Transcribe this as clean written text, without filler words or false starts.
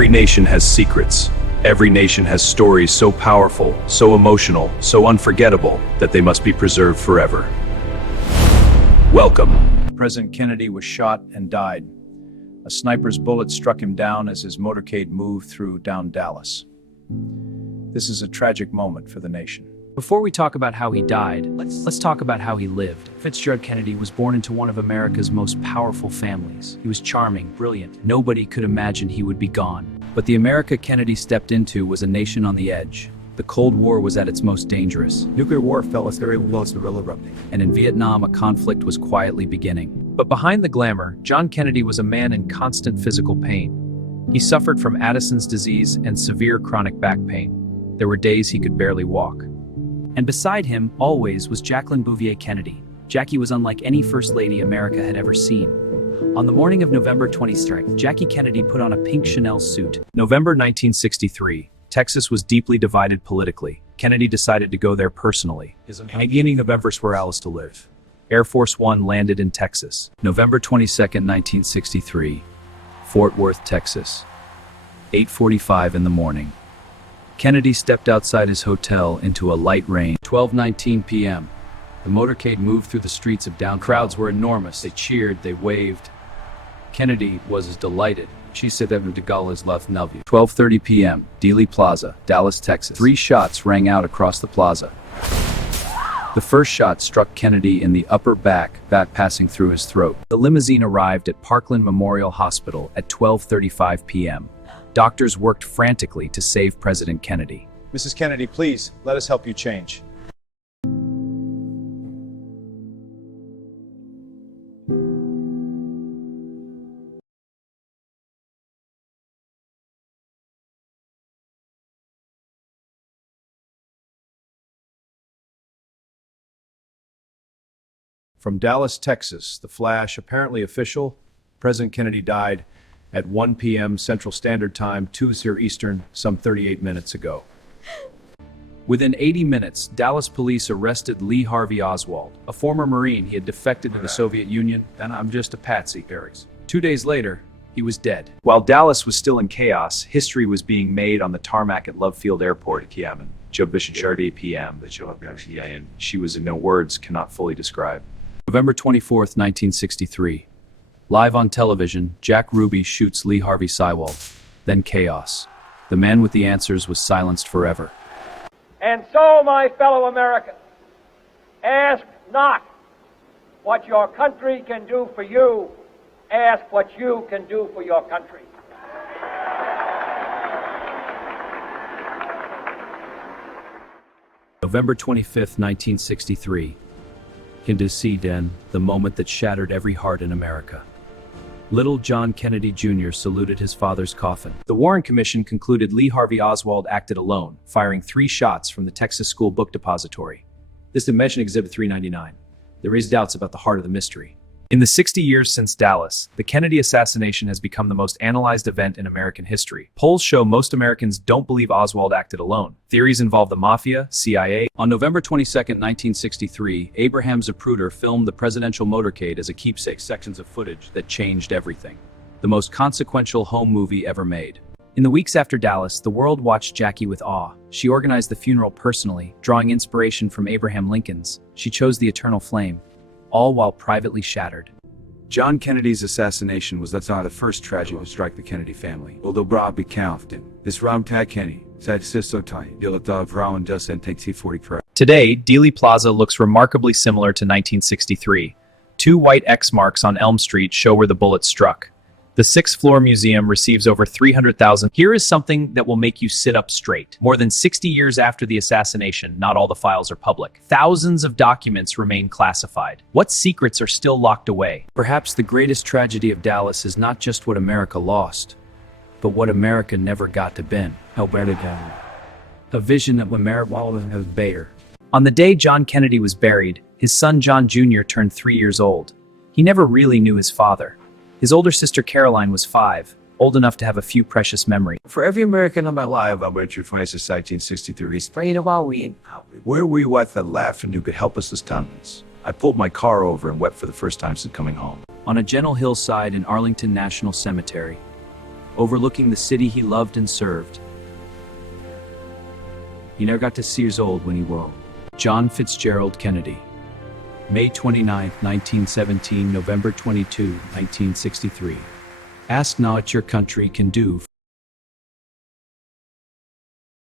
Every nation has secrets. Every nation has stories so powerful, so emotional, so unforgettable that they must be preserved forever. Welcome. President Kennedy was shot and died. A sniper's bullet struck him down as his motorcade moved through down Dallas. This is a tragic moment for the nation. Before we talk about how he died, let's talk about how he lived. Fitzgerald Kennedy was born into one of America's most powerful families. He was charming, brilliant. Nobody could imagine he would be gone. But the America Kennedy stepped into was a nation on the edge. The Cold War was at its most dangerous. Nuclear warfare was very close to erupting. And in Vietnam, a conflict was quietly beginning. But behind the glamour, John Kennedy was a man in constant physical pain. He suffered from Addison's disease and severe chronic back pain. There were days he could barely walk. And beside him, always, was Jacqueline Bouvier Kennedy. Jackie was unlike any First Lady America had ever seen. On the morning of November 22nd, Jackie Kennedy put on a pink Chanel suit. November 1963. Texas was deeply divided politically. Kennedy decided to go there personally. Beginning of efforts where Alice to live. Air Force One landed in Texas. November 22nd, 1963. Fort Worth, Texas. 8:45 in the morning. Kennedy stepped outside his hotel into a light rain. 12:19 p.m. The motorcade moved through the streets of downtown. Crowds were enormous. They cheered, they waved. Kennedy was as delighted. She said that de Gaulle is left Nelvie. 12:30 p.m. Dealey Plaza, Dallas, Texas. 3 shots rang out across the plaza. The first shot struck Kennedy in the upper back, that passing through his throat. The limousine arrived at Parkland Memorial Hospital at 12:35 p.m. Doctors worked frantically to save President Kennedy. Mrs. Kennedy, please, let us help you change. From Dallas, Texas, the flash, apparently official, President Kennedy died at 1 p.m. Central Standard Time, 2:00 Eastern, some 38 minutes ago. Within 80 minutes, Dallas police arrested Lee Harvey Oswald, a former Marine. He had defected to the Soviet Union, and I'm just a patsy, Barracks. 2 days later, he was dead. While Dallas was still in chaos, history was being made on the tarmac at Love Field Airport at Kiaman. Joe Bishop PM. She was in no words cannot fully describe. November 24th, 1963. Live on television, Jack Ruby shoots Lee Harvey Oswald. Then chaos. The man with the answers was silenced forever. And so, my fellow Americans, ask not what your country can do for you, ask what you can do for your country. November 25th, 1963. Den, the moment that shattered every heart in America. Little John Kennedy Jr. saluted his father's coffin. The Warren Commission concluded Lee Harvey Oswald acted alone, firing 3 shots from the Texas School Book Depository. This is mentioned Exhibit 399. They raised doubts about the heart of the mystery. In the 60 years since Dallas, the Kennedy assassination has become the most analyzed event in American history. Polls show most Americans don't believe Oswald acted alone. Theories involve the mafia, CIA. On November 22, 1963, Abraham Zapruder filmed the presidential motorcade as a keepsake, sections of footage that changed everything. The most consequential home movie ever made. In the weeks after Dallas, the world watched Jackie with awe. She organized the funeral personally, drawing inspiration from Abraham Lincoln's. She chose the eternal flame, all while privately shattered. John Kennedy's assassination was not the first tragedy to strike the Kennedy family. Although Bob counted, this Ram Tag Kenny, said Sisto Tai, Dilatav Rowan Dustin takes T40. Today, Dealey Plaza looks remarkably similar to 1963. 2 white X marks on Elm Street show where the bullet struck. The 6th-floor museum receives over 300,000. Here is something that will make you sit up straight. More than 60 years after the assassination, not all the files are public. Thousands of documents remain classified. What secrets are still locked away? Perhaps the greatest tragedy of Dallas is not just what America lost, but what America never got to been. A vision of America as Bayer. On the day John Kennedy was buried, his son John Jr. turned 3 years old. He never really knew his father. His older sister Caroline was 5, old enough to have a few precious memories. For every American in my life, I went through 1963. Where were you at that laughed and who could help us this time? I pulled my car over and wept for the first time since coming home. On a gentle hillside in Arlington National Cemetery, overlooking the city he loved and served. He never got to see years old when he woke. John Fitzgerald Kennedy. May 29, 1917, November 22, 1963. Ask now what your country can do